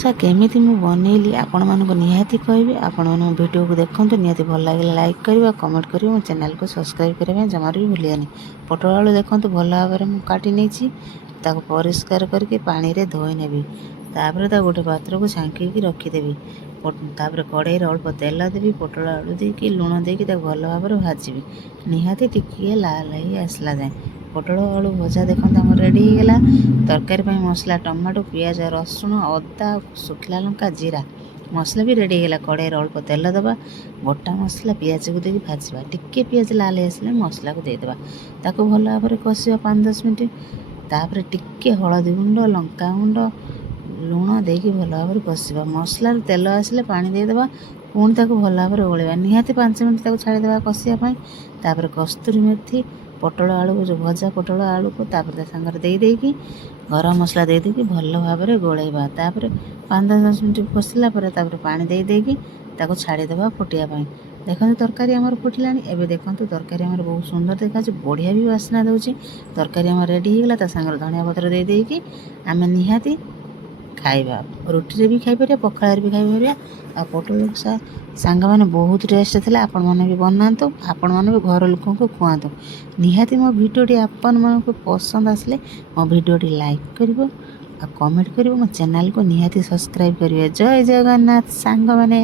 केमिति मु बनैली आपण मानक निहाती कहबी। आपण मन वीडियो को देखंतु निहाती भल लागे लाइक करिबा कमेंट करिबा मो चैनल को सब्सक्राइब करिबा जमार भी भूलियानी। पोटल आलू देखंतु भल भाबरे मु काटी नेछि ताको परिष्कार करके पानी रे धोई नेबी। तापर ता गोटे पात्र को छांकी की रखी देबी। तापर कड़ाई रे अल्प तेल देबी पोटल आलू देकी लूण देकी ताको भल भाबरे भाजीबी निहाती टिकिए लाल हेई आसला जाए। पोटल आलू भजा देखते आम रेडी हो गला। तरकारी पर मसला टमाटो पियाज रसुण अदा शुखला लंका जीरा मसला भी रेडी हो गला। कड़ाई अल्प तेल दबा गोटा मसला पियाज को देकी भाजवा टिके पियाज लाल आसले मसला को देदेबा ताको भल भाव कषा 5-10 मिनट। तापर टिके हलदी गुंड लंका गुंड लूण देकी भल भाव कषा मसला तेल आसले पानी देदेबा पुणी ताको भल भाव ओळेबा निहाती 5 मिनट ताको छाड़ीदेबा कषिया। तापर कस्तूरी मेथी पोटल आलू को जो भजा पोटल आलू को तापर सांगर देकी गरम मसला देकी भल भाव गोलेबा। तापर 5-10 मिनट कषिला तापर पानी देकी ताको छाड़ीदेबा फुटिया। देखो तरकारी आमर फुटिला। एबे देखो तरकारी आमर बहुत सुंदर देखा बढ़िया भी वासना दूची। तरकारी आमर रेडी हो गला। सांगर धनिया पत्र देकी आम निहाती खाइबा रुटी रे भी खाई परिया पखाड़ भी खाई परिया। आ पोटल सांग मैंने बहुत टेस्ट थिला। आपण माने भी बनातु आपण माने भी घर लोक को खुआतु निहाती। मो भिडियोटी आपण मन को पसंद आसले मो भिडियोटी लाइक करिवो आ कमेंट करिवो मो चैनल को निहाती सब्सक्राइब करिवो। जय जगन्नाथ सांग माने।